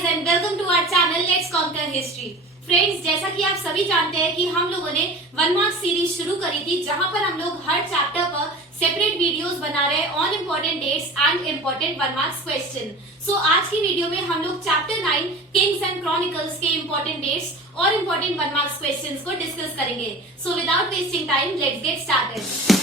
Guys and welcome to our channel let's conquer history. Friends, जैसा कि आप सभी जानते हैं कि हम लोगों ने 1 मार्क्स सीरीज शुरू करी थी, जहां पर हम लोग हर चैप्टर पर सेपरेट वीडियोस बना रहे हैं on important dates and important 1 marks question. So आज की वीडियो में हम लोग चैप्टर 9 किंग्स एंड क्रॉनिकल्स के इम्पोर्टेंट डेट्स और इम्पोर्टेंट 1 मार्क्स क्वेश्चंस को डिस्कस करेंगे। So without wasting time let's get started.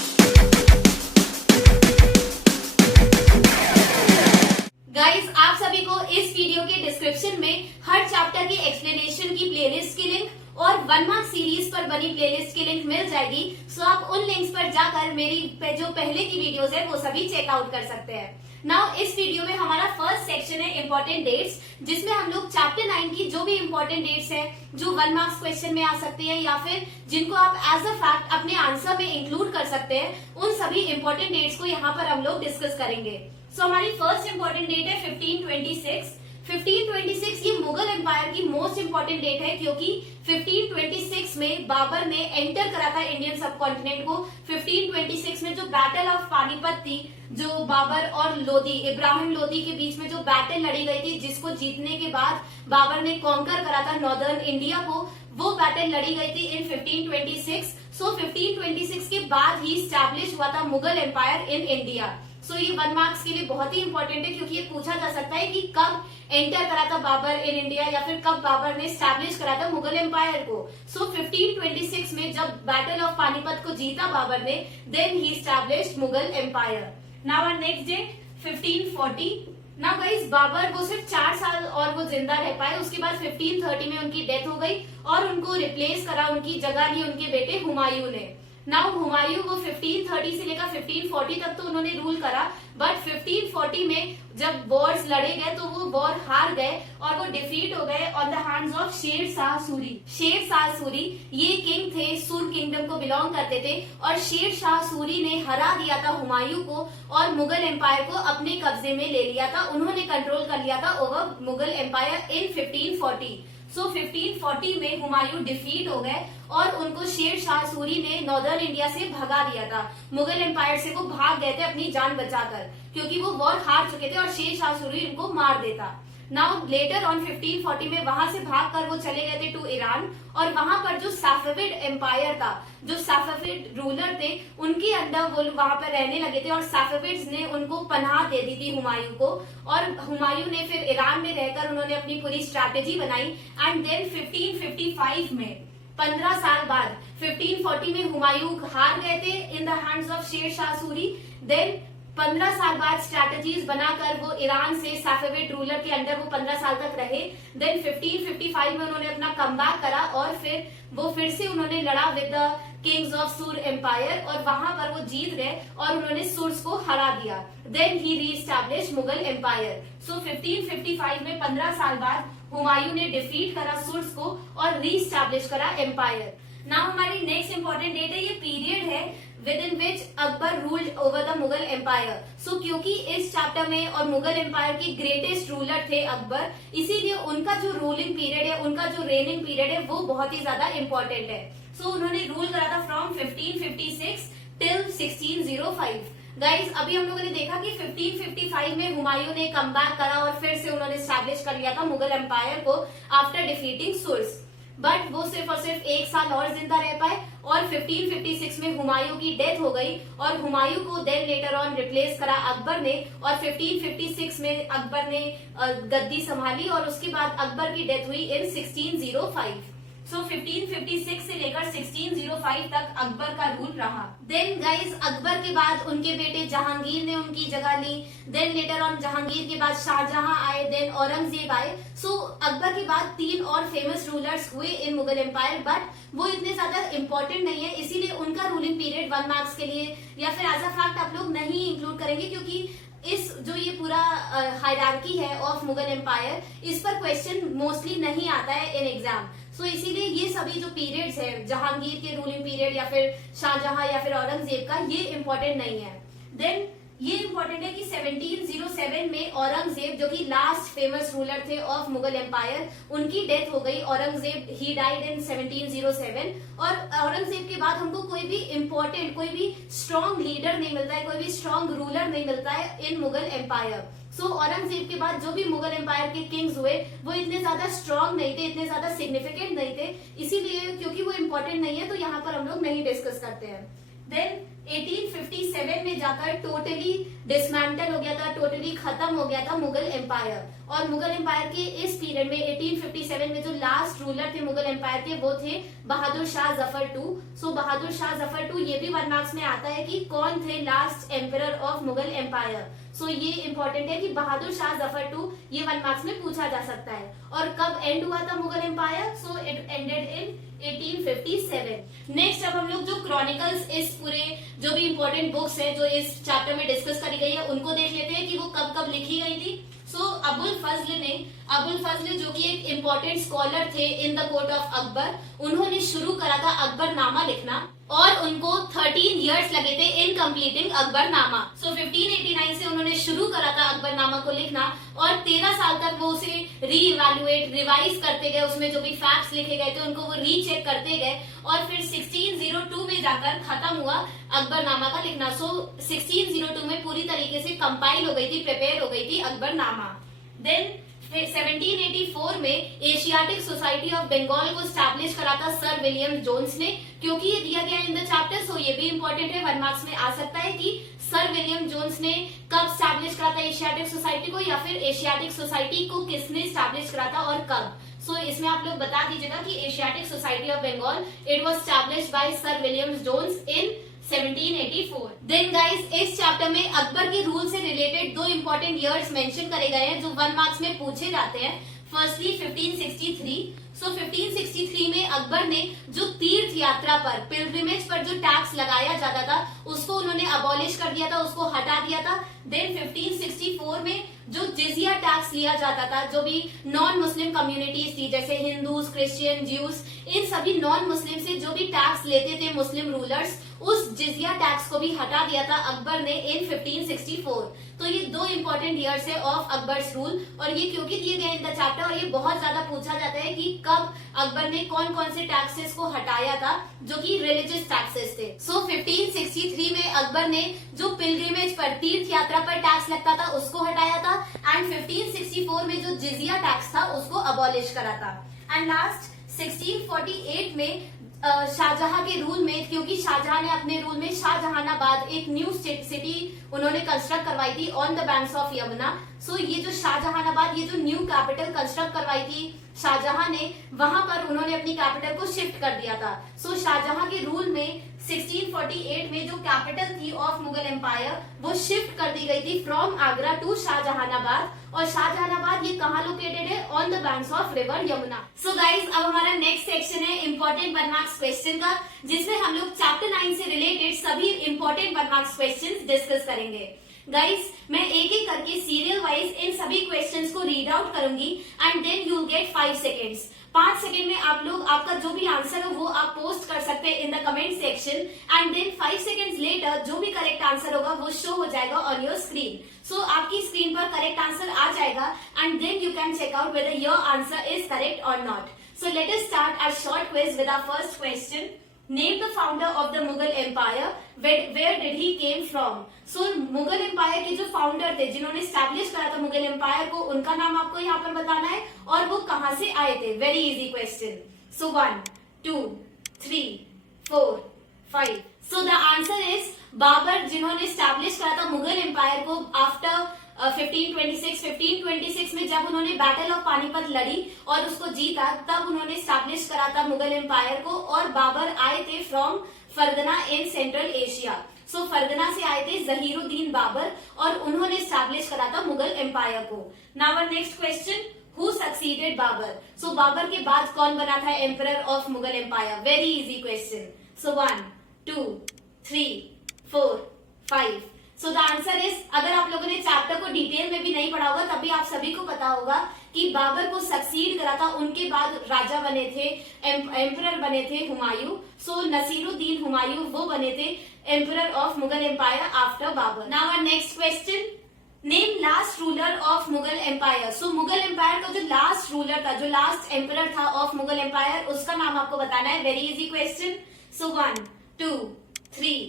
Guys, आप सभी को इस वीडियो के डिस्क्रिप्शन में हर चैप्टर की एक्सप्लेनेशन की प्लेलिस्ट की लिंक और 1 मार्क्स सीरीज पर बनी प्लेलिस्ट की लिंक मिल जाएगी। सो आप उन लिंक्स पर जाकर मेरी जो पहले की वीडियोस है वो सभी चेकआउट कर सकते हैं। नाउ इस वीडियो में हमारा फर्स्ट सेक्शन है इम्पोर्टेंट डेट्स, जिसमें हम लोग चैप्टर 9 की जो भी इम्पोर्टेंट डेट्स है जो 1 मार्क्स क्वेश्चन में आ सकती है या फिर जिनको आप एज अ फैक्ट अपने आंसर में इंक्लूड कर सकते हैं, उन सभी इम्पोर्टेंट डेट्स को यहाँ पर हम लोग डिस्कस करेंगे। सो हमारी फर्स्ट इंपॉर्टेंट डेट है 1526। 1526 ये मुगल एम्पायर की मोस्ट इंपॉर्टेंट डेट है, क्योंकि 1526 में बाबर ने एंटर करा था इंडियन सब कॉन्टिनेंट को। 1526 में जो बैटल ऑफ पानीपत थी, जो बाबर और लोधी, इब्राहिम लोधी के बीच में जो बैटल लड़ी गई थी, जिसको जीतने के बाद बाबर ने कॉन्कर करा था नॉर्दर्न इंडिया को, वो बैटल लड़ी गई थी इन 1526। सो 1526 के बाद ही स्टैब्लिश हुआ था मुगल एम्पायर इन इंडिया। सो ये 1 मार्क्स के लिए बहुत ही इंपॉर्टेंट है, क्योंकि ये पूछा जा सकता है कि कब एंटर करा था बाबर इन इंडिया या फिर कब बाबर ने स्टैब्लिश करा था मुगल एम्पायर को। सो 1526 में जब बैटल ऑफ पानीपत को जीता बाबर ने, then he established Mughal empire. Now our next date 1540। Now guys, Babur वो सिर्फ 4 साल और वो जिंदा रह पाए, उसके बाद 1530 में उनकी डेथ हो गई और उनको रिप्लेस करा, उनकी जगह ली उनके बेटे हुमायूं ने। नाउ हुमायूं वो 1530 से लेकर 1540 तक तो उन्होंने रूल करा, बट 1540 में जब वॉर्स लड़े गए तो वो वॉर हार गए और वो डिफीट हो गए on the hands of Sher Shah Suri. Sher Shah Suri ये किंग थे, सूर किंगडम को बिलोंग करते थे, और शेर शाह सूरी ने हरा दिया था हुमायूं को और मुगल एम्पायर को अपने कब्जे में ले लिया था। उन्होंने कंट्रोल कर लिया था ओवर मुगल एम्पायर इन 1540। सो 1540 में हुमायूं डिफीट हो गए और उनको शेर शाह सूरी ने नॉर्दर्न इंडिया से भगा दिया था। मुगल एम्पायर से वो भाग गए थे अपनी जान बचाकर, क्योंकि वो वॉर हार चुके थे और शेर शाह सूरी उनको मार देता। नाउ लेटर ऑन 1540 में वहां से भागकर वो चले गए थे टू ईरान, और वहां पर जो सफेविड एम्पायर था, जो सफेविड रूलर थे, उनके अंडर वो वहां पर रहने लगे थे और सफेविड्स ने उनको पनाह दे दी थी हुमायूं को। और हुमायूं ने फिर ईरान में रहकर उन्होंने अपनी पूरी स्ट्रैटेजी बनाई एंड देन 1555 में 15 साल बाद 1540 में हुमायूं हार गए थे in the hands of Sher Shah Suri. Then 15 साल बाद स्ट्रैटेजीज बनाकर वो ईरान से सफेविड रूलर के अंडर वो 15 साल तक रहे। देन 1555 में उन्होंने अपना कमबैक करा और फिर से उन्होंने लड़ा विद द किंग्स ऑफ सूर एम्पायर, और वहां पर वो जीत गए और उन्होंने सूर्स को हरा दिया। देन ही रीस्टैब्लिश मुगल एम्पायर। सो 1555 में 15 साल बाद हुमायूं ने डिफीट करा सूर्स को और रीस्टैब्लिश करा एम्पायर। नाउ हमारी नेक्स्ट इंपॉर्टेंट डेट है, ये पीरियड है within which Akbar ruled over the Mughal empire. So क्योंकि इस चैप्टर में और मुगल एम्पायर के ग्रेटेस्ट रूलर थे अकबर, इसीलिए उनका जो रूलिंग पीरियड है, उनका जो रेनिंग पीरियड है, वो बहुत ही ज्यादा इंपॉर्टेंट है। सो उन्होंने रूल करा था फ्रॉम 1556 टिल 1605। गाइस, अभी हम लोगों ने देखा कि 1555 में हुमायूं ने कमबैक करा और फिर से उन्होंने स्टैब्लिश कर लिया था मुगल एम्पायर को आफ्टर डिफीटिंग सूर्स, बट वो सिर्फ और सिर्फ 1 साल और जिंदा रह पाए और 1556 में हुमायूं की डेथ हो गई और हुमायूं को देन लेटर ऑन रिप्लेस करा अकबर ने, और 1556 में अकबर ने गद्दी संभाली और उसके बाद अकबर की डेथ हुई इन 1605। सो 1556 से लेकर 1605 तक अकबर का रूल रहा। देन गाइस, अकबर के बाद उनके बेटे जहांगीर ने उनकी जगह ली। देन लेटर ऑन जहांगीर के बाद शाहजहां आए, देन औरंगजेब आए। सो अकबर के बाद 3 और फेमस रूलर्स हुए इन मुगल एम्पायर, बट वो इतने ज्यादा इंपॉर्टेंट नहीं है, इसीलिए उनका रूलिंग पीरियड 1 मार्क्स के लिए या फिर एज अ फैक्ट आप लोग नहीं इंक्लूड करेंगे, क्योंकि इस जो ये पूरा हायरार्की है ऑफ मुगल एम्पायर, इस पर क्वेश्चन मोस्टली नहीं आता है इन एग्जाम। सो इसीलिए ये सभी जो पीरियड्स है, जहांगीर के रूलिंग पीरियड या फिर शाहजहां या फिर औरंगजेब का, ये इंपॉर्टेंट नहीं है। देन ये इंपॉर्टेंट है कि 1707 में औरंगजेब, जो कि लास्ट फेमस रूलर थे ऑफ मुगल एम्पायर, उनकी डेथ हो गई। औरंगजेब ही डाइड इन 1707, और औरंगजेब के बाद हमको कोई भी इंपॉर्टेंट, कोई भी स्ट्रॉन्ग लीडर नहीं मिलता है, कोई भी स्ट्रॉन्ग रूलर नहीं मिलता है इन मुगल एम्पायर। सो औरंगजेब के बाद जो भी मुगल एम्पायर के किंग्स हुए वो इतने ज्यादा स्ट्रांग नहीं थे, इतने ज्यादा सिग्निफिकेंट नहीं थे, इसीलिए क्योंकि वो इम्पोर्टेंट नहीं है तो यहाँ पर हम लोग नहीं डिस्कस करते हैं। देन 1857 में जाकर टोटली डिसमेंटल हो गया था, टोटली खत्म हो गया था मुगल एम्पायर। और मुगल एम्पायर के इस पीरियड में 1857 में जो लास्ट रूलर थे मुगल एम्पायर के वो थे Bahadur Shah Zafar two. So Bahadur Shah Zafar two ये भी 1 मार्क्स में आता है कि कौन थे last emperor of Mughal empire. So ये इंपॉर्टेंट है कि बहादुर शाह जफर टू ये 1 मार्क्स में पूछा जा सकता है। और कब एंड हुआ था Mughal empire? So it ended in 1857। Next अब हम लोग जो क्रॉनिकल्स इस पूरे जो भी इंपॉर्टेंट बुक्स है जो इस चैप्टर में डिस्कस करी गई है उनको देख लेते हैं कि वो कब कब लिखी गई थी। सो अबुल फजल जो कि एक इम्पोर्टेंट स्कॉलर थे in the court of Akbar, उन्होंने शुरू करा था अकबरनामा लिखना और उनको 13 इयर्स लगे थे इन कंप्लीटिंग अकबरनामा। सो 1589 से उन्होंने शुरू करा था अकबरनामा को लिखना और 13 साल तक वो उसे री इवेल्युएट रिवाइज करते गए, उसमें जो भी फैक्ट्स लिखे गए थे उनको वो रीचेक करते गए और फिर 1602 में जाकर खत्म हुआ अकबरनामा का लिखना। सो 1602 में पूरी तरीके से कंपाइल हो गई थी, प्रिपेयर हो गई थी अकबरनामा। देन 1784 में एशियाटिक सोसाइटी ऑफ बंगाल को स्टैब्लिश करा था सर विलियम जोन्स ने, क्योंकि ये दिया गया इन द चैप्टर सो ये भी इंपॉर्टेंट है, 1 मार्क्स में आ सकता है कि सर विलियम जोन्स ने कब स्टैब्लिश करा था एशियाटिक सोसाइटी को या फिर एशियाटिक सोसाइटी को किसने स्टैब्लिश करा था और कब। सो इसमें आप लोग बता दीजिएगा कि Asiatic Society of Bengal it was established by sir William Jones in 1784। देन गाइस इस चैप्टर में अकबर के रूल से रिलेटेड 2 इंपॉर्टेंट ईयर्स मेंशन करे गए हैं जो 1 मार्क्स में पूछे जाते हैं। फर्स्टली 1563। सो 1563 में अकबर ने जो तीर्थ यात्रा पर पिलग्रिमेज पर जो टैक्स लगाया जाता था उसको उन्होंने अबॉलिश कर दिया था, उसको हटा दिया था। देन 1564 में जो जिजिया टैक्स लिया जाता था, जो भी नॉन मुस्लिम कम्युनिटीज थी जैसे हिंदूज, क्रिश्चियन, ज्यूज, इन सभी नॉन मुस्लिम से जो भी टैक्स लेते थे मुस्लिम रूलर्स, उस जिजिया टैक्स को भी हटा दिया था अकबर ने इन 1564। तो ये 2 इंपॉर्टेंट ईयर्स है ऑफ अकबर्स रूल और ये क्योंकि दिए गए इन द चैप्टर और ये बहुत ज्यादा पूछा जाता है कि कब अकबर ने कौन कौन से टैक्सेस को हटाया था जो कि रिलीजियस टैक्सेस थे। सो 1563 में अकबर ने जो पिलग्रिमेज पर तीर्थ यात्रा पर टैक्स लगता था उसको हटाया था एंड 1564 में जो जिजिया टैक्स था उसको अबॉलिश करा था। एंड लास्ट 1648 में शाहजहां के रूल में, क्योंकि शाहजहां ने अपने रूल में शाहजहानाबाद एक न्यू सिटी उन्होंने कंस्ट्रक्ट करवाई थी on the banks of Yamuna. So ये जो शाहजहानाबाद ये जो न्यू कैपिटल कंस्ट्रक्ट करवाई थी शाहजहां ने, वहां पर उन्होंने अपनी कैपिटल को शिफ्ट कर दिया था। सो शाहजहां के रूल में 1648 में जो कैपिटल थी ऑफ मुगल एम्पायर वो शिफ्ट कर दी गई थी फ्रॉम आगरा टू शाहजहानाबाद। और शाहजहानाबाद ये कहाँ लोकेटेड है? On the banks of river Yamuna. So guys अब हमारा नेक्स्ट सेक्शन है इंपॉर्टेंट 1 मार्क्स क्वेश्चन का, जिसमें हम लोग चैप्टर 9 से रिलेटेड सभी इंपॉर्टेंट 1 मार्क्स क्वेश्चन डिस्कस करेंगे। गाइज मैं एक एक करके सीरियल वाइज इन सभी क्वेश्चंस को रीड आउट करूंगी and then you get 5 seconds. 5 second में आप लोग आपका जो भी आंसर है वो आप पोस्ट कर सकते हैं in the comment section and then 5 seconds later जो भी करेक्ट आंसर होगा वो शो हो जाएगा ऑन योर स्क्रीन। सो आपकी स्क्रीन पर करेक्ट आंसर आ जाएगा and then you can check out whether your answer is correct और not. So let us start our short quiz with our first question. Name the founder of the Mughal Empire. Where did he came from? So Mughal empire के जो founder थे जिन्होंने establish करा था Mughal empire को, उनका नाम आपको यहाँ पर बताना है और वो कहाँ से आए थे। Very easy question. So 1 2 3 4 5। So the answer is Babur, जिन्होंने स्टैब्लिश करा था मुगल एम्पायर को आफ्टर 1526 में जब उन्होंने बैटल ऑफ पानीपत लड़ी और उसको जीता तब उन्होंने स्टैब्लिश करा था मुगल एम्पायर को। और बाबर आए थे from Fergana in central Asia. So Fergana से आए थे जहीरुद्दीन बाबर और उन्होंने स्टैब्लिश करा था मुगल एम्पायर को। Now our next question, who succeeded Babur? So Babur के बाद कौन बना था emperor of Mughal empire? Very easy question. So 1 2 3 4 5। So the answer is, अगर आप लोगों ने चैप्टर को डिटेल में भी नहीं पढ़ा होगा तभी आप सभी को पता होगा कि बाबर को सक्सीड करा था, उनके बाद राजा बने थे, एम्परर बने थे हुमायूं। सो नसीरुद्दीन हुमायूं वो बने थे emperor of Mughal empire after Babur. Now our next question, name last ruler of Mughal empire. So Mughal empire का जो लास्ट रूलर था, जो लास्ट एम्परर था ऑफ मुगल एम्पायर, उसका नाम आपको बताना है। Very easy question. So 1 2 3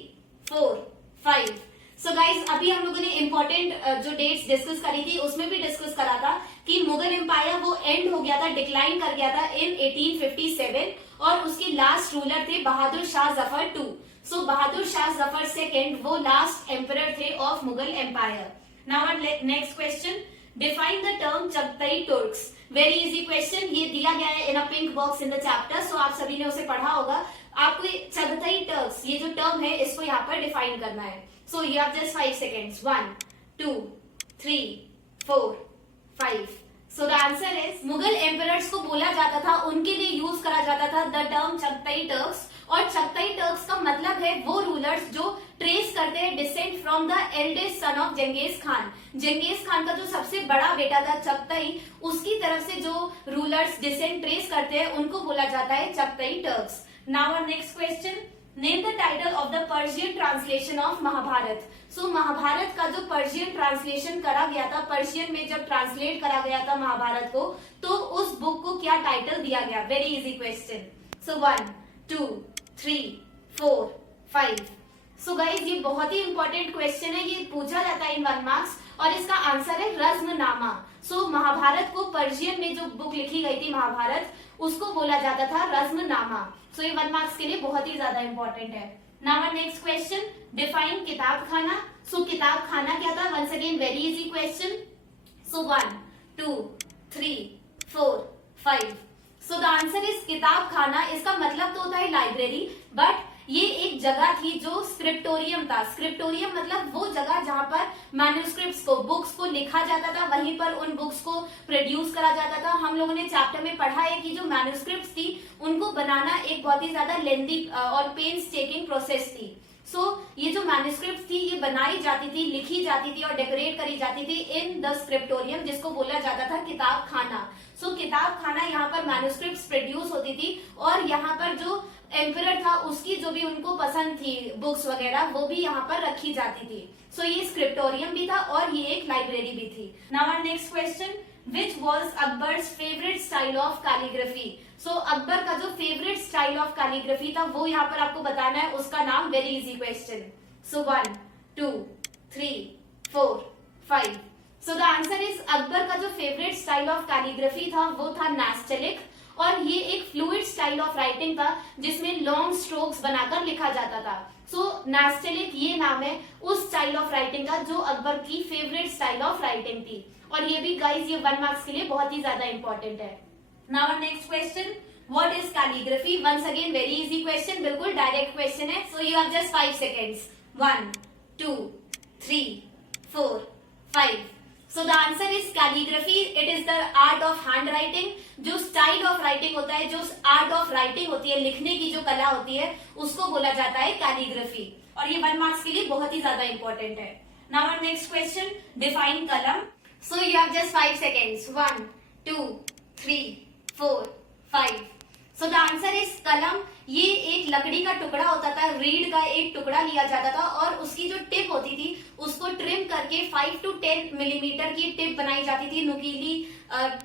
4 5। So guys अभी हम लोगों ने इम्पोर्टेंट जो डेट्स डिस्कस करी थी उसमें भी डिस्कस करा था कि मुगल एम्पायर वो एंड हो गया था, डिक्लाइन कर गया था इन 1857 और उसके लास्ट रूलर थे Bahadur Shah Zafar two. So Bahadur Shah Zafar second वो लास्ट एम्परर थे of Mughal empire. Now next question, define the term Chaghatai Turks. Very easy question, ये दिया गया है in a pink box in the chapter, so आप सभी ने उसे पढ़ा होगा। आपको चगतई टर्क्स ये जो टर्म है इसको यहाँ पर डिफाइन करना है। So you have just 5 seconds, 1 2 3 4 5। So the answer is Mughal emperors को बोला जाता था, उनके लिए यूज करा जाता था द टर्म चगतई टर्क्स। और चगतई टर्क्स का मतलब है वो रूलर्स जो ट्रेस करते हैं descent from the eldest son of Genghis Khan. Genghis Khan का जो सबसे बड़ा बेटा था चगतई, उसकी तरफ से जो रूलर्स डिसेंट ट्रेस करते हैं उनको बोला जाता है Chaghatai Turks. Now our next question, name the title of the Persian translation of Mahabharata. So Mahabharata का जो पर्शियन ट्रांसलेशन करा गया था, पर्शियन में जब ट्रांसलेट करा गया था महाभारत को, तो उस बुक को क्या टाइटल दिया गया? Very easy question. So 1 2 3 4 5। So guys ये बहुत ही इंपॉर्टेंट क्वेश्चन है, ये पूछा जाता है इन 1 marks और इसका आंसर है रज्मनामा। सो महाभारत को पर्शियन में जो बुक लिखी गई थी महाभारत, उसको बोला जाता था रज्मनामा। सो ये 1 marks के लिए बहुत ही ज्यादा इंपॉर्टेंट है। नाउ नेक्स्ट क्वेश्चन, डिफाइन किताब खाना। सो किताब खाना क्या था? Once again very easy question. So 1 2 3 4 5। So the answer is Kitab Khana. इसका मतलब तो होता है लाइब्रेरी, बट ये एक जगह थी जो स्क्रिप्टोरियम था। स्क्रिप्टोरियम मतलब वो जगह जहां पर मैन्युस्क्रिप्ट्स को, बुक्स को लिखा जाता था, वहीं पर उन बुक्स को प्रोड्यूस करा जाता था। हम लोगों ने चैप्टर में पढ़ा है कि जो मैन्युस्क्रिप्ट्स थी उनको बनाना एक बहुत ही ज्यादा लेंथी और पेन्स टेकिंग प्रोसेस थी। सो ये जो मैन्युस्क्रिप्ट थी ये बनाई जाती थी, लिखी जाती थी और डेकोरेट करी जाती थी इन द स्क्रिप्टोरियम, जिसको बोला जाता था किताब खाना। सो किताब खाना यहाँ पर मैन्युस्क्रिप्ट्स प्रोड्यूस होती थी और यहाँ पर जो एम्परर था उसकी जो भी उनको पसंद थी बुक्स वगैरह वो भी यहाँ पर रखी जाती थी। सो ये स्क्रिप्टोरियम भी था और ये एक लाइब्रेरी भी थी। Now our next question, which was Akbar's favourite style of calligraphy. So Akbar का जो फेवरेट स्टाइल ऑफ कैलीग्राफी था वो यहाँ पर आपको बताना है, उसका नाम। Very easy question. So 1 2 3 4 5। So the answer is Akbar का जो फेवरेट स्टाइल ऑफ कैलीग्राफी था वो था नास्टेलिक, और ये एक फ्लूइड स्टाइल ऑफ राइटिंग था जिसमें लॉन्ग स्ट्रोक्स बनाकर लिखा जाता था। सो नास्टेलिक ये नाम है उस स्टाइल ऑफ राइटिंग का जो अकबर की फेवरेट स्टाइल ऑफ राइटिंग थी। और ये भी गाइज ये 1 marks के लिए बहुत ही ज्यादा इंपॉर्टेंट है। Now next question, what is calligraphy. Once again very easy question, बिल्कुल डायरेक्ट क्वेश्चन है। So you have just 5 seconds, 1 2 3 4 5। So the answer is calligraphy. It is the art of hand writing. जो style of writing होता है, जो art of writing होती है, लिखने की जो कला होती है, उसको बोला जाता है कैलीग्राफी। और ये 1 marks के लिए बहुत ही ज्यादा इंपॉर्टेंट है। Now our next question, define qalam. So you have just 5 seconds, 1 2 3 4 5। So the answer is qalam. ये एक लकड़ी का टुकड़ा होता था, रीड का एक टुकड़ा लिया जाता था और उसकी जो टिप होती थी उसको ट्रिम करके 5 to 10 मिलीमीटर की टिप बनाई जाती थी, नुकीली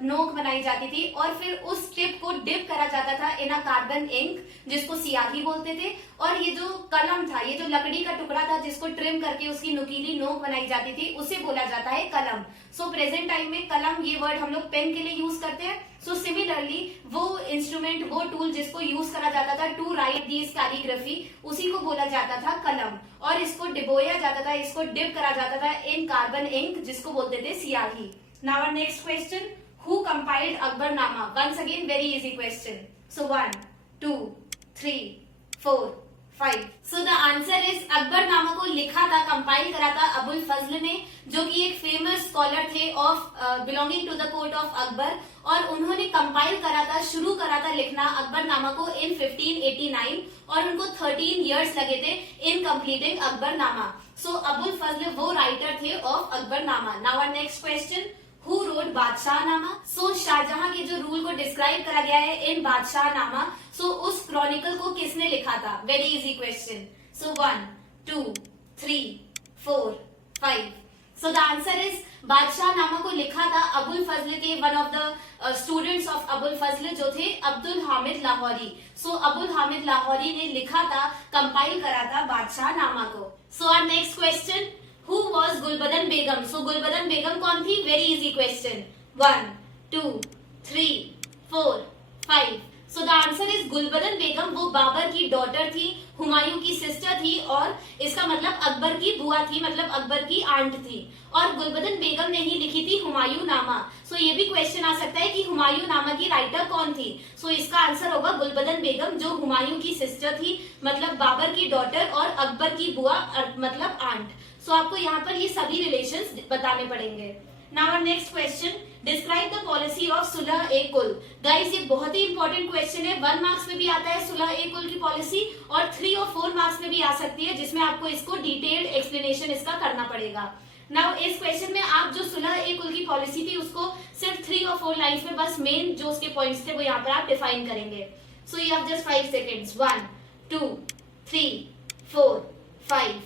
नोक बनाई जाती थी और फिर उस टिप को डिप करा जाता था इन अ कार्बन इंक, जिसको सियाही बोलते थे। और ये जो कलम था, ये जो लकड़ी का टुकड़ा था जिसको ट्रिम करके उसकी नुकीली नोक बनाई जाती थी, उसे बोला जाता है कलम। सो प्रेजेंट टाइम में कलम ये वर्ड हम लोग पेन के लिए यूज करते हैं। सो सिमिलरली वो इंस्ट्रूमेंट, वो टूल जिसको यूज करा जाता था टू राइट दिस कैलीग्राफी, उसी को बोला जाता था कलम। और इसको डिबोया जाता था, इसको डिप करा जाता था इन कार्बन इंक, जिसको बोलते थे सियाही। Now our next question, who compiled Akbarnama. Once again very easy question. So 1 2 3 4 5। So the answer is Akbarnama को लिखा था, कंपाइल करा था अबुल फजल ने, जो कि एक फेमस स्कॉलर थे of belonging to the court of Akbar. और उन्होंने कंपाइल करा था, शुरू करा था लिखना अकबरनामा को इन 1589 और उनको 13 years लगे थे in completing Akbarnama. So Abul Fazl वो राइटर थे of Akbarnama. Now our next question, who wrote Badshahnama. So Shahjahan के जो रूल को डिस्क्राइब करा गया है इन बादशाहनामा, सो उस क्रॉनिकल को किसने लिखा था? Very easy question. So 1 2 3 4 5। So the answer is Badshahnama को लिखा था अबुल फजल के one of the students of Abul Fazl जो थे अब्दुल हामिद लाहौरी। सो अबुल हामिद लाहौरी ने लिखा था, कंपाइल करा था बादशाहनामा को। So our next question, who was Gulbadan Begum? So Gulbadan Begum कौन थी? Very easy question. 1, 2, 3, 4, 5. So the answer is Gulbadan Begum. वो बाबर की डॉटर थी, हुमायूं की सिस्टर थी, और इसका मतलब अकबर की बुआ थी, मतलब अकबर की आंट थी. और गुलबदन बेगम ने ही लिखी थी हुमायूं नामा. सो ये भी क्वेश्चन आ सकता है कि हुमायूं नामा की राइटर कौन थी? सो इसका आंसर होगा गुलबदन बेगम, जो हुमायूं की सिस्टर थी, मतलब बाबर की डॉटर, और अकबर की बुआ मतलब आंट. सो आपको यहाँ पर ये सभी रिलेशंस बताने पड़ेंगे. Now our next question, describe the policy of सुलह ए कुल. गाइस ये बहुत ही इंपॉर्टेंट क्वेश्चन है. 1 मार्क्स में भी आता है सुलह ए कुल की पॉलिसी, और 3 और 4 मार्क्स में भी आ सकती है, जिसमें आपको इसको डिटेल्ड एक्सप्लेनेशन इसका करना पड़ेगा. नाउ इस क्वेश्चन में आप जो सुलह ए कुल की पॉलिसी थी उसको सिर्फ 3 और 4 लाइन्स में बस मेन जो उसके पॉइंट्स थे वो यहाँ पर आप डिफाइन करेंगे. So you have just 5 seconds. 1, 2, 3, 4, 5.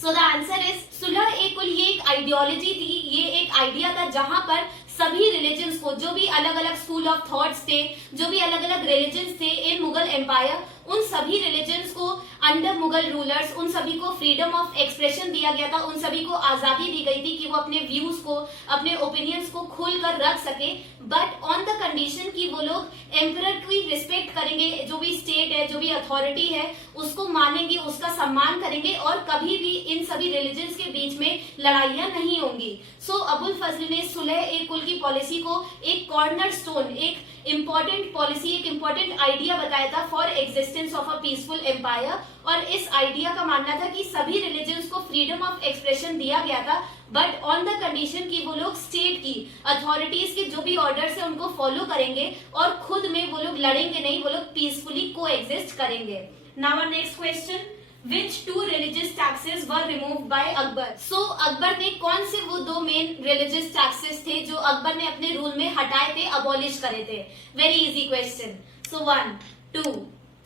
So the answer is sulh e kul ये एक आइडियोलॉजी थी, ये एक आइडिया था जहां पर सभी रिलीजन्स को, जो भी अलग अलग स्कूल ऑफ थॉट्स थे, जो भी अलग अलग रिलीजन्स थे इन मुगल एम्पायर, उन सभी रिलीजन्स को अंडर मुगल रूलर्स, उन सभी को फ्रीडम ऑफ एक्सप्रेशन दिया गया था, उन सभी को आजादी दी गई थी कि वो अपने व्यूज को, अपने ओपिनियंस को खोलकर रख सके, बट ऑन द कंडीशन कि वो लोग एम्परर की रिस्पेक्ट करेंगे, जो भी स्टेट है, जो भी अथॉरिटी है उसको मानेंगे, उसका सम्मान करेंगे, और कभी भी इन सभी रिलीजन्स के बीच में लड़ाइयां नहीं होंगी. सो अबुल फजल ने सुलह ए कुल की पॉलिसी को एक कॉर्नर स्टोन, एक इंपॉर्टेंट पॉलिसी, एक इंपॉर्टेंट आइडिया बताया था for existence of a peaceful empire. और इस आइडिया का मानना था कि सभी रिलीजन्स को फ्रीडम ऑफ एक्सप्रेशन दिया गया था, बट ऑन द कंडीशन कि वो लोग स्टेट की अथॉरिटीज के जो भी ऑर्डर्स है उनको फॉलो करेंगे, और खुद में वो लोग लड़ेंगे नहीं, वो लोग पीसफुली को एग्जिस्ट करेंगे. Now our next question, Which 2 religious taxes were removed by Akbar? So Akbar ने कौन से वो 2 मेन religious taxes थे जो अकबर ने अपने रूल में हटाए थे, अबॉलिश करे थे? Very easy question. So 1, 2,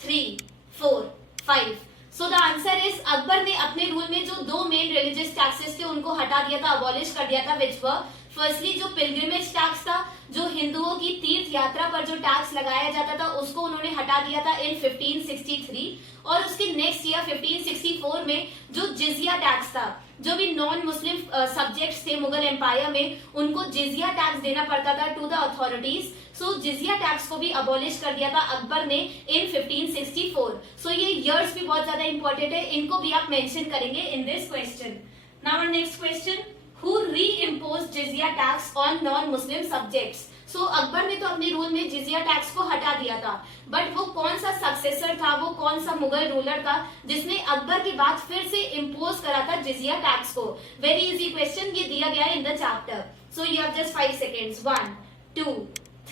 3, 4, 5. So the answer is Akbar ने अपने रूल में जो 2 मेन religious taxes थे उनको हटा दिया था, अबॉलिश कर दिया था, which were फर्स्टली जो पिलग्रिमेज टैक्स था, जो हिंदुओं की तीर्थ यात्रा पर जो टैक्स लगाया जाता था उसको उन्होंने हटा दिया था इन 1563, और उसके नेक्स्ट ईयर 1564 में जो जिजिया टैक्स था, जो भी नॉन मुस्लिम सब्जेक्ट्स थे मुगल एम्पायर में, उनको जिजिया टैक्स देना पड़ता था to the authorities. So jizya tax को भी अबॉलिश कर दिया था अकबर ने इन 1564. सो ये ईयर्स भी बहुत ज्यादा इंपॉर्टेंट है, इनको भी आप मेंशन करेंगे in this question. Now next question, who reimposed jizya tax on non-Muslim subjects? So Akbar ने तो अपने रूल में जिजिया टैक्स को हटा दिया था, बट वो कौन सा सक्सेसर था, वो कौन सा मुगल रूलर था जिसने अकबर के बाद फिर से इम्पोज करा था जिजिया टैक्स को? वेरी इजी क्वेश्चन, ये दिया गया है इन the chapter. So you have just 5 seconds. 1, 2,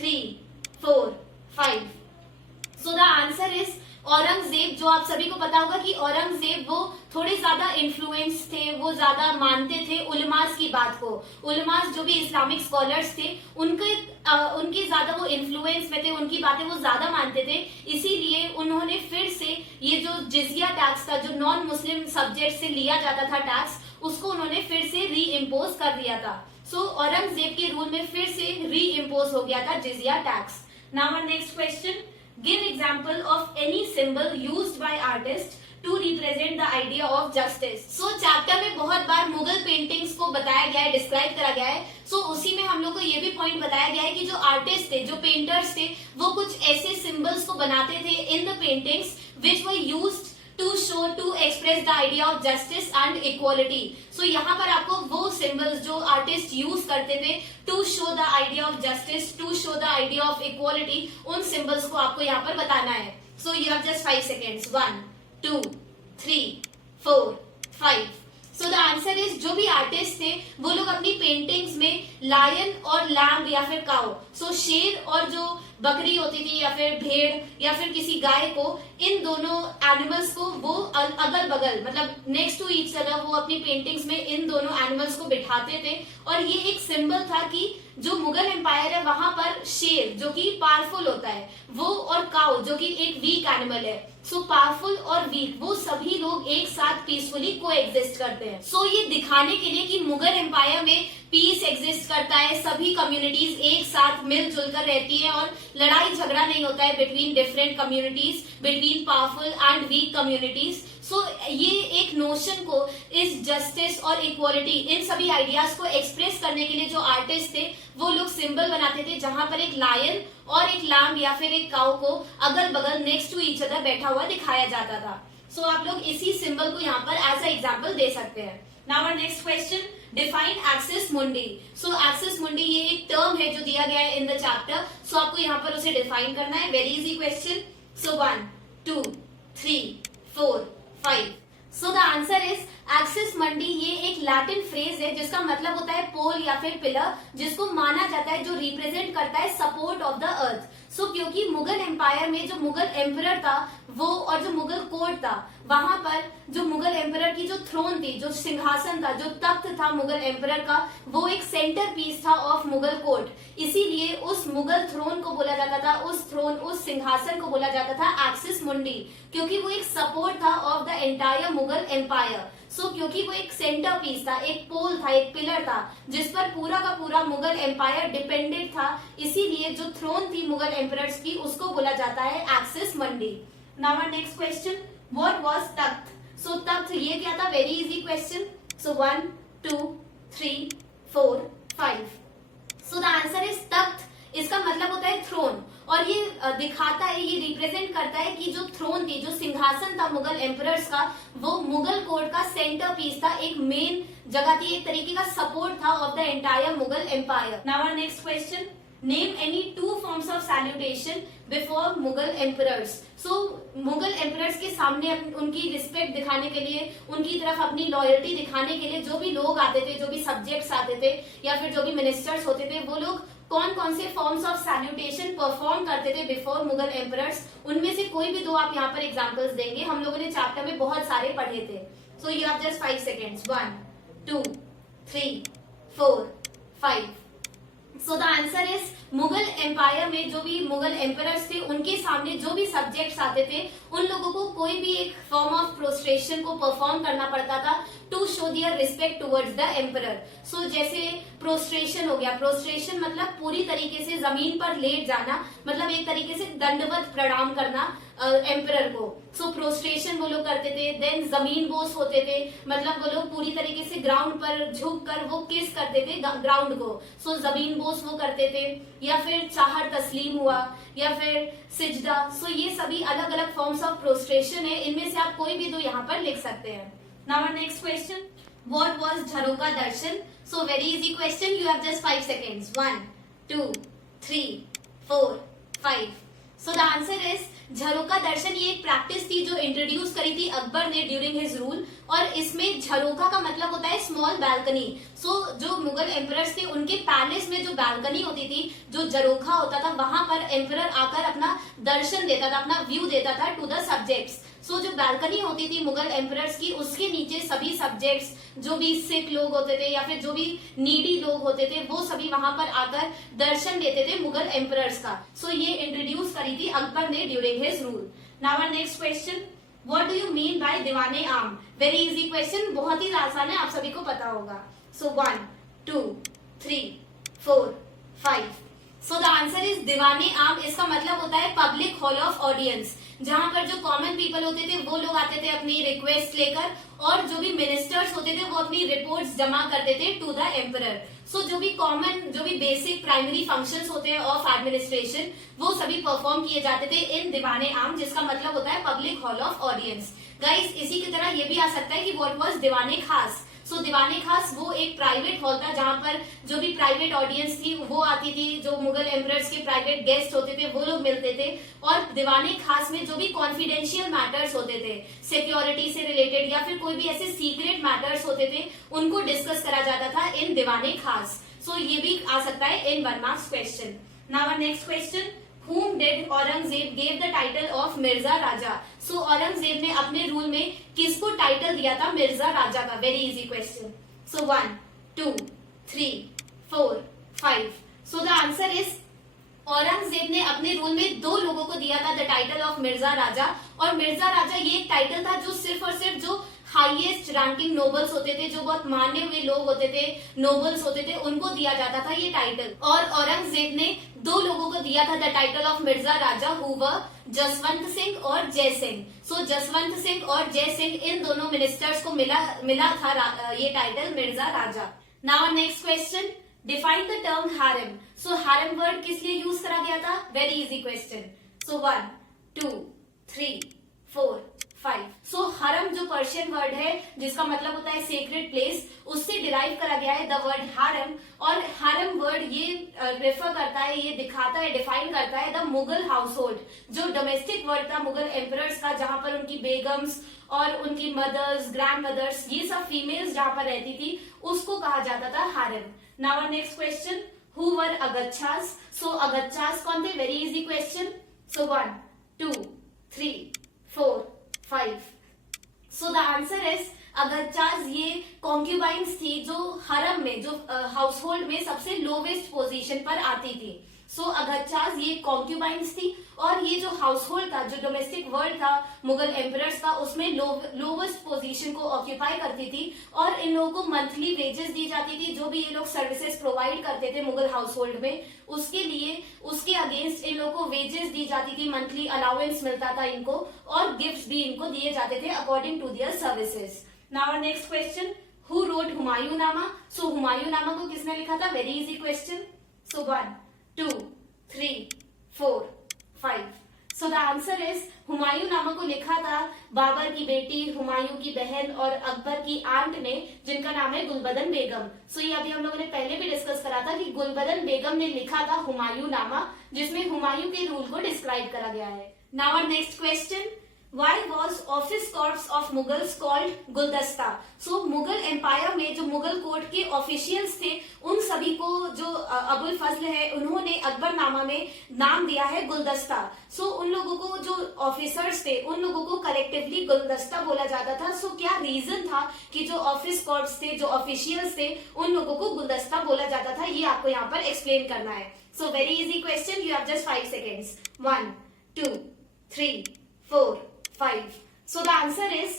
3, 4, 5. So the answer is Aurangzeb. जो आप सभी को पता होगा कि औरंगजेब वो थोड़े ज्यादा इन्फ्लुएंस थे, वो ज्यादा मानते थे उलमास की बात को. उलमास जो भी इस्लामिक स्कॉलर्स थे उनके ज्यादा वो इन्फ्लुएंस में थे, उनकी बातें वो ज्यादा मानते थे, इसीलिए उन्होंने फिर से ये जो जिजिया टैक्स था, जो नॉन मुस्लिम सब्जेक्ट से लिया जाता था टैक्स, उसको उन्होंने फिर से री इम्पोज कर दिया था. सो औरंगजेब के रूल में फिर से री इम्पोज हो गया था jizya tax. Now our next question, give example of any symbol used by artist to represent the idea of justice. So chapter में बहुत बार मुगल पेंटिंग्स को बताया गया है, डिस्क्राइब करा गया है. So उसी में हम लोग को ये भी पॉइंट बताया गया है कि जो आर्टिस्ट थे, जो पेंटर्स थे, वो कुछ ऐसे सिंबल्स को बनाते थे in the paintings which were used to show, to express the idea of justice and equality. So यहाँ पर आपको वो symbols जो आर्टिस्ट यूज करते थे to show the idea of justice, to show the idea of equality, उन symbols को आपको यहाँ पर बताना है. So you have just 5 seconds. 1, 2, 3, 4, 5. So the answer is जो भी आर्टिस्ट थे वो लोग अपनी पेंटिंग्स में लायन और लैम्ब या फिर काउ, सो शेर और जो बकरी होती थी या फिर भेड़ या फिर किसी गाय को, इन दोनों एनिमल्स को वो अगल बगल मतलब नेक्स्ट टू ईच अदर वो अपनी पेंटिंग्स में इन दोनों एनिमल्स को बिठाते थे. और ये एक सिंबल था कि जो मुगल एम्पायर है वहां पर शेर जो कि पावरफुल होता है वो, और काउ जो कि एक वीक एनिमल है, सो पावरफुल और वीक वो सभी लोग एक साथ पीसफुली को एग्जिस्ट करते हैं. सो ये दिखाने के लिए कि मुगल एम्पायर में पीस एग्जिस्ट करता है, सभी कम्युनिटीज एक साथ मिलजुल कर रहती है और लड़ाई झगड़ा नहीं होता है between different communities, between powerful and weak communities. So ये एक नोशन को, इस जस्टिस और इक्वालिटी, इन सभी आइडियाज को एक्सप्रेस करने के लिए जो आर्टिस्ट थे वो लोग सिंबल बनाते थे, जहां पर एक लायन और एक लैम्ब या फिर एक काउ को अगल बगल नेक्स्ट टू ईच अदर बैठा हुआ दिखाया जाता था। सो आप लोग इसी सिंबल को यहाँ पर एज अ एग्जाम्पल दे सकते हैं। Now our next question, define axis mundi. सो एक्सिस मुंडी ये एक टर्म है जो दिया गया है इन द चैप्टर, सो आपको यहाँ पर उसे डिफाइन करना है। Very easy question. So 1 2 3 4 5। So the answer is axis mundi ये एक लैटिन फ्रेज है जिसका मतलब होता है पोल या फिर पिलर, जिसको माना जाता है, जो रिप्रेजेंट करता है सपोर्ट ऑफ द अर्थ। सो क्योंकि मुगल एम्पायर में जो मुगल एम्परर था वो और जो मुगल कोर्ट था, वहां पर जो मुगल एम्परर की जो थ्रोन थी, जो सिंहासन था, जो तख्त था मुगल एम्परर का, वो एक सेंटर पीस था ऑफ मुगल कोर्ट। इसीलिए उस मुगल थ्रोन को बोला जाता था, उस सिंहासन को बोला जाता था एक्सिस मुंडी, क्योंकि वो एक सपोर्ट था of the entire Mughal empire. So क्योंकि वो एक सेंटर पीस था, एक पोल था, एक पिलर था, जिस पर पूरा का पूरा मुगल एम्पायर डिपेंडेंट था, इसीलिए जो थ्रोन थी मुगल एम्परर्स की उसको बोला जाता है axis mundi. Now our next question, what was takht? So takht ये क्या था? Very easy question. So 1 2 3 4 5। So the answer is takht. इसका मतलब होता है थ्रोन, और ये दिखाता है, ये रिप्रेजेंट करता है कि जो थ्रोन थी, जो सिंहासन था मुगल एम्परर्स का, वो मुगल कोर्ट का सेंटर पीस था, एक मेन जगह थी, एक तरीके का सपोर्ट था of the entire Mughal empire. Now our next question, name any 2 forms of salutation before Mughal emperors. सो मुगल एम्परर्स के सामने उनकी रिस्पेक्ट दिखाने के लिए, उनकी तरफ अपनी लॉयल्टी दिखाने के लिए जो भी लोग आते थे, जो भी सब्जेक्ट्स आते थे या फिर जो भी मिनिस्टर्स होते थे, वो लोग कौन कौन से फॉर्म्स ऑफ सैल्यूटेशन परफॉर्म करते थे बिफोर मुगल एम्परर्स। उनमें से कोई भी 2 आप यहाँ पर एग्जांपल्स देंगे। हम लोगों ने चैप्टर में बहुत सारे पढ़े थे। So you have just 5 seconds. 1 2 3 4 5। So the answer is Mughal empire में जो भी मुगल एम्परर्स थे, उनके सामने जो भी सब्जेक्ट्स आते थे, उन लोगों को कोई भी एक फॉर्म ऑफ प्रोस्ट्रेशन को परफॉर्म करना पड़ता था to show their respect towards the emperor. So जैसे प्रोस्ट्रेशन हो गया, प्रोस्ट्रेशन मतलब पूरी तरीके से जमीन पर लेट जाना, मतलब एक तरीके से दंडवत प्रणाम करना एम्परर को। सो प्रोस्ट्रेशन वो लोग करते थे। देन जमीन बोस होते थे, मतलब वो लोग पूरी तरीके से ग्राउंड पर झुक कर वो किस करते थे ग्राउंड को। सो जमीन बोस वो करते थे, या फिर चाहर तस्लीम हुआ, या फिर सिजदा। सो ये सभी अलग अलग फॉर्म्स ऑफ प्रोस्ट्रेशन है, इनमें से आप कोई भी 2 यहाँ पर लिख सकते हैं। Now our next question, what was jharokha darshan? So very easy question, you have just 5 seconds. 1 2 3 4 5। So the answer is jharokha darshan ये एक प्रैक्टिस थी जो इंट्रोड्यूस करी थी अकबर ने ड्यूरिंग हिज रूल, और इसमें झरोका का मतलब होता है स्मॉल बैल्कनी। सो जो मुगल एम्परर्स थे उनके पैलेस में जो बैल्कनी होती थी, जो झरोखा होता था, वहां पर एम्परर आकर अपना दर्शन देता था, अपना व्यू देता था टू द सब्जेक्ट्स। सो जो बैल्कनी होती थी मुगल एम्परर्स की, उसके नीचे सभी सब्जेक्ट्स, जो भी सिख लोग होते थे या फिर जो भी नीडी लोग होते थे, वो सभी वहां पर आकर दर्शन देते थे मुगल एम्परर्स का। सो ये इंट्रोड्यूस करी थी अकबर ने during his rule. Now our next question, what do you mean by Diwane Aam? Very easy question, बहुत ही आसान है, आप सभी को पता होगा। सो 1 2 3 4 5। सो द आंसर इज दीवाने आम। इसका मतलब होता है पब्लिक हॉल ऑफ ऑडियंस, जहां पर जो कॉमन पीपल होते थे वो लोग आते थे अपनी रिक्वेस्ट लेकर, और जो भी मिनिस्टर्स होते थे वो अपनी रिपोर्ट्स जमा करते थे टू द एम्परर। सो जो भी कॉमन, जो भी बेसिक प्राइमरी फंक्शंस होते हैं ऑफ एडमिनिस्ट्रेशन, वो सभी परफॉर्म किए जाते थे इन दीवाने आम, जिसका मतलब होता है public hall of audience. Guys, इसी की तरह ये भी आ सकता है कि व्हाट वाज दीवाने खास। सो दीवाने खास वो एक प्राइवेट हॉल था जहां पर जो भी प्राइवेट ऑडियंस थी वो आती थी, जो मुगल एम्परर्स के प्राइवेट गेस्ट होते थे वो लोग मिलते थे, और दीवाने खास में जो भी कॉन्फिडेंशियल मैटर्स होते थे, सिक्योरिटी से रिलेटेड या फिर कोई भी ऐसे सीक्रेट मैटर्स होते थे, उनको डिस्कस करा जाता था इन दीवाने खास। सो ये भी आ सकता है in 1 marks question. Now our next question, whom did Aurangzeb gave the title of Mirza Raja? So Aurangzeb ने अपने रूल में किसको टाइटल दिया था मिर्जा राजा का? Very easy question. So 1 2 3 4 5। So the answer is Aurangzeb ने अपने रूल में 2 लोगों को दिया था द टाइटल ऑफ मिर्जा राजा, और मिर्जा राजा ये एक टाइटल था जो सिर्फ और सिर्फ जो हाईएस्ट रैंकिंग नोबल्स होते थे, जो बहुत माने हुए लोग होते थे, नोबल्स होते थे, उनको दिया जाता था ये टाइटल। और औरंगजेब ने 2 लोगों को दिया था the title of Mirza Raja, who were Jaswant Singh और जय सिंह। सो जसवंत सिंह और जय सिंह इन दोनों मिनिस्टर्स को मिला था ये title Mirza Raja. Now next question, define the term harem. So harem word किस लिए यूज करा गया था? Very easy question. So 1 2 3 4 5। So harem जो पर्शियन वर्ड है जिसका मतलब होता है सेक्रेड प्लेस, उससे डिराइव करा गया है द वर्ड हारम। और हारम वर्ड ये रेफर करता है, ये दिखाता है, डिफाइन करता है द मुगल हाउस होल्ड, जो डोमेस्टिक वर्ड था मुगल एम्परर्स का, जहां पर उनकी बेगम्स और उनकी मदर्स, ग्रैंड मदर्स, ये सब फीमेल्स जहां पर रहती थी, उसको कहा जाता था harem. Now next question, who were aghachas. So aghachas कौन थे? Very easy question. So 1 2 3 4 5। So the answer is aghachas ये कॉन्क्यूबाइंस थी जो हरम में, जो हाउस होल्ड में सबसे लोवेस्ट पोजीशन पर आती थी। सो अगच्छास ये कॉन्क्यूबाइंस थी, और ये जो हाउस होल्ड था, जो डोमेस्टिक वर्ल्ड था मुगल एम्परर्स का, उसमें लोवेस्ट पोजीशन को ऑक्यूपाई करती थी। और इन लोगों को मंथली वेजेस दी जाती थी, जो भी ये लोग सर्विसेज प्रोवाइड करते थे मुगल हाउस होल्ड में, उसके लिए, उसके अगेंस्ट इन लोगों को वेजेस दी जाती थी, मंथली अलाउंस मिलता था इनको, और गिफ्ट्स भी इनको दिए जाते थे according to their services. Now next question, who wrote Humayunnama. So Humayunnama को किसने लिखा था? Very easy question. So 1 2 3 4 5। So the answer is Humayunnama को लिखा था बाबर की बेटी, हुमायूं की बहन और अकबर की आंट ने, जिनका नाम है गुलबदन बेगम। सो ये अभी हम लोगों ने पहले भी डिस्कस करा था कि गुलबदन बेगम ने लिखा था हुमायूंनामा, जिसमें हुमायूं के रूल को डिस्क्राइब करा गया है। Now our next question, Why was office corps of Mughals called गुलदस्ता। सो मुगल एम्पायर में जो मुगल कोर्ट के ऑफिशियल्स थे, उन सभी को जो अबुल फजल है, उन्होंने अकबरनामा में नाम दिया है गुलदस्ता। सो उन लोगों को जो ऑफिसर्स थे, उन लोगों को कलेक्टिवली गुलदस्ता बोला जाता था। सो क्या रीजन था कि जो ऑफिस कॉर्प्स थे, जो ऑफिशियल्स थे, उन लोगों को गुलदस्ता बोला जाता था, ये आपको यहाँ पर एक्सप्लेन करना है। So very easy question, you have just 5 seconds. 1 2 3 4 5। So the answer is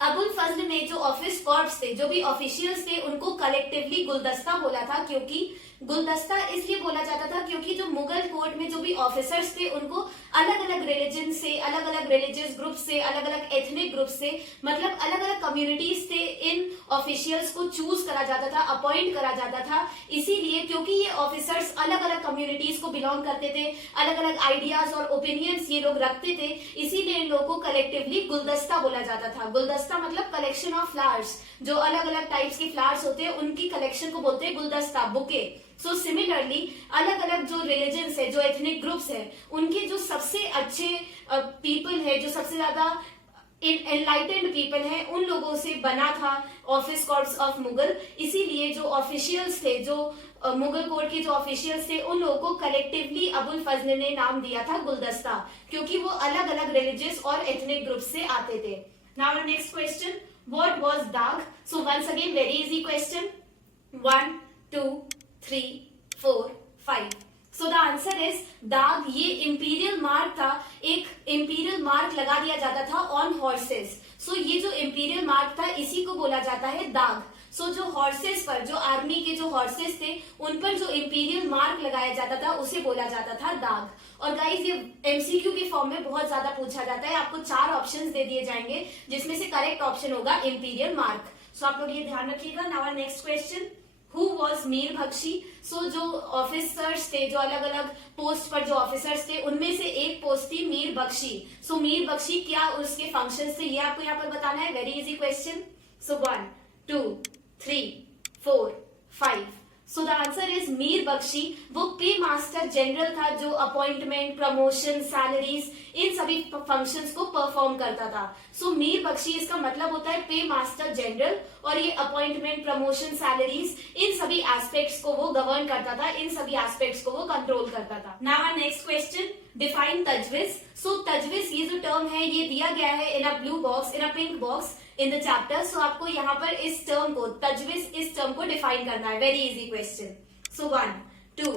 Abul Fazl ने जो ऑफिस कॉर्प्स थे, जो भी ऑफिशियल्स थे, उनको कलेक्टिवली गुलदस्ता बोला था। क्योंकि गुलदस्ता इसलिए बोला जाता था क्योंकि जो मुगल कोर्ट में जो भी ऑफिसर्स थे, उनको अलग अलग रिलीजन से, अलग अलग रिलीजियस ग्रुप से, अलग अलग एथनिक ग्रुप से, मतलब अलग अलग कम्युनिटीज से इन ऑफिशियल्स को चूज करा जाता था, अपॉइंट करा जाता था। इसीलिए क्योंकि ये ऑफिसर्स अलग अलग कम्युनिटीज को बिलोंग करते थे, अलग अलग आइडियाज और ओपिनियंस ये लोग रखते थे, इसीलिए इन लोगों को कलेक्टिवली गुलदस्ता बोला जाता था। गुलदस्ता मतलब कलेक्शन ऑफ फ्लावर्स, जो अलग अलग टाइप्स के फ्लावर्स होते हैं, उनकी कलेक्शन को बोलते हैं गुलदस्ता, बुके। सो सिमिलरली अलग अलग जो रिलीजन्स है, जो एथनिक ग्रुप्स है, उनके जो सबसे अच्छे पीपल है, जो सबसे ज्यादा एनलाइटेंड पीपल है, उन लोगों से बना था ऑफिस कॉर्प्स ऑफ मुगल। इसीलिए जो ऑफिशियल्स थे, जो मुगल कोर्ट के जो ऑफिशियल्स थे, उन लोगों को कलेक्टिवली अबुल फजल ने नाम दिया था गुलदस्ता, क्योंकि वो अलग अलग रिलीजियस और एथनिक ग्रुप से आते थे। Now next question, what was dagh. So once again very easy question. 1 2 3 4 5। So the answer is dagh ये इंपीरियल मार्क था, एक इंपीरियल मार्क लगा दिया जाता था ऑन हॉर्सेस। सो ये जो इंपीरियल मार्क था, इसी को बोला जाता है दाग। सो जो हॉर्सेस पर, जो आर्मी के जो हॉर्सेस थे, उन पर जो इंपीरियल मार्क लगाया जाता था, उसे बोला जाता था दाग। और गाइस ये एमसीक्यू के फॉर्म में बहुत ज्यादा पूछा जाता है। आपको 4 ऑप्शंस दे दिए जाएंगे, जिसमें से करेक्ट ऑप्शन होगा इंपीरियल मार्क। सो आप लोग ये ध्यान रखिएगा। Now next question, who was Mir Bakhshi. So जो ऑफिसर्स थे, जो अलग अलग पोस्ट पर जो ऑफिसर्स थे, उनमें से एक पोस्ट थी मीर बख्शी। सो मीर बख्शी क्या उसके फंक्शंस थे, ये आपको यहाँ पर बताना है। Very easy question. So 1 2 3 4 5। So the answer is Mir Bakhshi वो पे मास्टर जनरल था, जो अपॉइंटमेंट, प्रमोशन, सैलरीज, इन सभी फंक्शंस को परफॉर्म करता था। सो मीर बख्शी इसका मतलब होता है पे मास्टर जनरल, और ये अपॉइंटमेंट, प्रमोशन, सैलरीज, इन सभी एस्पेक्ट्स को वो गवर्न करता था, इन सभी एस्पेक्ट्स को वो कंट्रोल करता था। Now next question, define tajwiz. So tajwiz ये जो टर्म है, ये दिया गया है in a blue box, in a pink box in the chapter. So आपको यहाँ पर इस टर्म को, तजविज, इस टर्म को डिफाइन करना है। Very easy question. So 1 2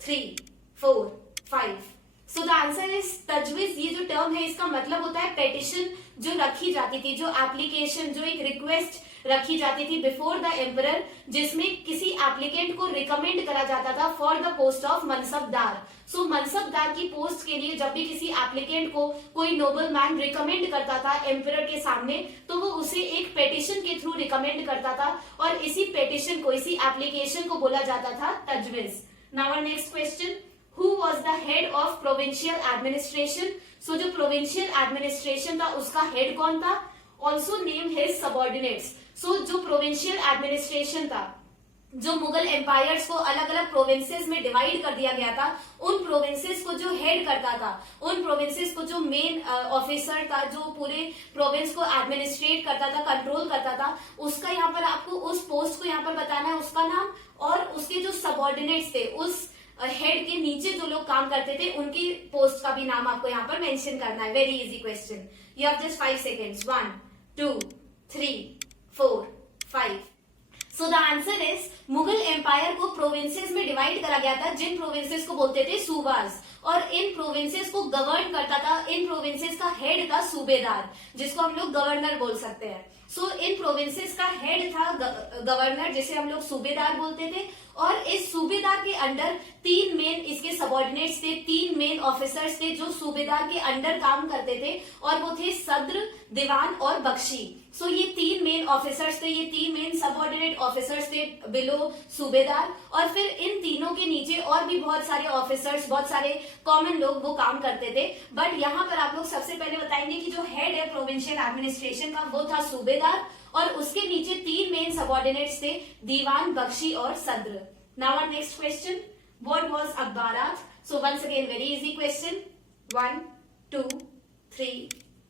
3 4 5। So the answer is tajwiz ये जो टर्म है, इसका मतलब होता है पेटिशन जो रखी जाती थी, जो एप्लीकेशन, जो एक रिक्वेस्ट रखी जाती थी बिफोर द एम्परर, जिसमें किसी एप्लीकेंट को रिकमेंड करा जाता था for the post of mansabdar. सो मनसबदार की पोस्ट के लिए जब भी किसी एप्लीकेंट को कोई नोबल मैन रिकमेंड करता था एम्परर के सामने, तो वो उसे एक पेटिशन के थ्रू रिकमेंड करता था और इसी पेटिशन को, इसी एप्लीकेशन को बोला जाता था tajwiz. Now our next question, who was the head of provincial administration? So जो प्रोविंशियल एडमिनिस्ट्रेशन था उसका हेड कौन था? Also name his subordinates. So जो प्रोविंशियल एडमिनिस्ट्रेशन था, जो मुगल एम्पायर्स को अलग अलग प्रोविंसेस में डिवाइड कर दिया गया था, उन प्रोविंसेस को जो हेड करता था, उन प्रोविंसेस को जो मेन ऑफिसर था, जो पूरे प्रोविंस को एडमिनिस्ट्रेट करता था, कंट्रोल करता था, उसका यहाँ पर आपको उस पोस्ट को यहाँ पर बताना है, उसका नाम, और उसके जो सबॉर्डिनेट्स थे, उस हेड के नीचे जो लोग काम करते थे, उनकी पोस्ट का भी नाम आपको यहाँ पर मेंशन करना है। Very easy question, you have just 5 seconds। 1 2 3 4 5। So the answer is, Mughal empire को प्रोविंसेस में डिवाइड करा गया था, जिन प्रोविंसेस को बोलते थे सूबाज, और इन प्रोविंसेस को गवर्न करता था, इन प्रोविंसेस का हेड था सूबेदार, जिसको हम लोग गवर्नर बोल सकते हैं। सो इन प्रोविंसेस का हेड था गवर्नर, जिसे हम लोग सूबेदार बोलते थे, और इस सूबेदार के अंडर 3 मेन इसके सबॉर्डिनेट्स थे, 3 मेन ऑफिसर्स थे जो सूबेदार के अंडर काम करते थे, और वो थे सद्र, दीवान और बख्शी। सो ये 3 मेन ऑफिसर्स थे, ये 3 मेन सबऑर्डिनेट ऑफिसर्स थे बिलो सूबेदार, और फिर इन तीनों के नीचे और भी बहुत सारे ऑफिसर्स, बहुत सारे कॉमन लोग वो काम करते थे। बट यहाँ पर आप लोग सबसे पहले बताएंगे कि जो हेड है प्रोविंशियल एडमिनिस्ट्रेशन का, वो था सूबेदार, और उसके नीचे 3 मेन सबऑर्डिनेट्स थे, दीवान, बख्शी और sadr. Now our next question, what was akhbarat? So once again very easy question, 1 2 3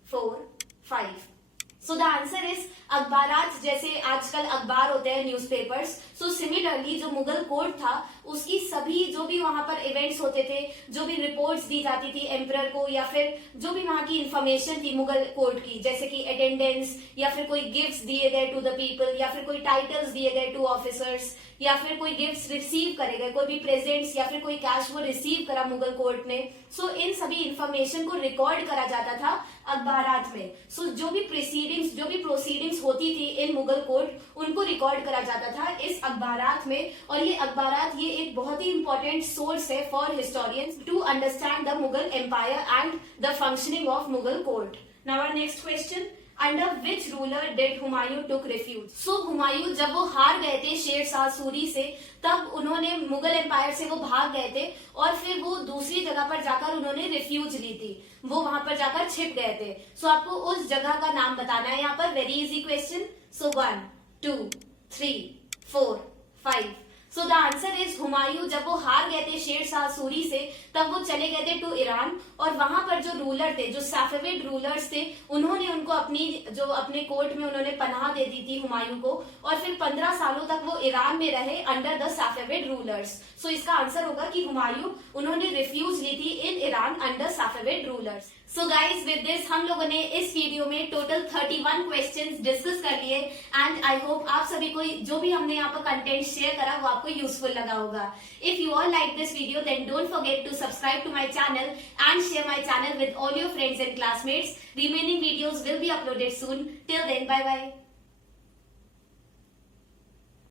4 5। So the answer is, akhbarat जैसे आजकल अखबार होते हैं, न्यूज़पेपर्स, सो सिमिलरली जो मुगल कोर्ट था उसकी सभी जो भी वहां पर इवेंट्स होते थे, जो भी रिपोर्ट्स दी जाती थी एम्परर को, या फिर जो भी वहां की इंफॉर्मेशन थी मुगल कोर्ट की, जैसे कि अटेंडेंस, या फिर कोई गिफ्ट्स दिए गए टू द पीपल, या फिर कोई टाइटल्स दिए गए टू ऑफिसर्स, या फिर कोई गिफ्ट्स रिसीव करे गए, कोई भी प्रेजेंट्स या फिर कोई कैश वो रिसीव करा मुगल कोर्ट ने, सो इन सभी इंफॉर्मेशन को रिकॉर्ड करा जाता था अखबारात में। सो जो भी प्रोसीडिंग्स होती थी इन मुगल कोर्ट, उनको रिकॉर्ड करा जाता था इस अखबारात में, और ये अखबारात ये एक बहुत ही इंपॉर्टेंट सोर्स है for historians to understand the Mughal empire and the functioning of Mughal court. Now our next question, under which ruler did Humayun took refuge? So Humayun जब वो हार गए थे शेर शाह सूरी से, तब उन्होंने मुगल एम्पायर से वो भाग गए थे, और फिर वो दूसरी जगह पर जाकर उन्होंने रिफ्यूज ली थी, वो वहां पर जाकर छिप गए थे। सो आपको उस जगह का नाम बताना है यहाँ पर। Very easy question. So 1 2 3 4 5। So the answer is, Humayun जब वो हार गए थे शेर शाह सूरी से, तब वो चले गए थे टू ईरान, और वहां पर जो रूलर थे, जो सैफेविड रूलर्स थे, उन्होंने उनको अपने कोर्ट में उन्होंने पनाह दे दी थी हुमायूं को, और फिर 15 सालों तक वो ईरान में रहे under the Safavid rulers. So इसका आंसर होगा कि हुमायूं उन्होंने रिफ्यूज ली थी in Iran under Safavid rulers. So guys with this हम लोगों ने इस वीडियो में टोटल 31 क्वेश्चंस डिस्कस कर लिए, एंड आई होप आप सभी को जो भी हमने यहाँ पर कंटेंट शेयर करा वो आपको यूजफुल लगा होगा। If you all like this video then don't forget to subscribe to my channel and share my channel with all your friends and classmates. Remaining videos will be uploaded soon. Till then, bye bye.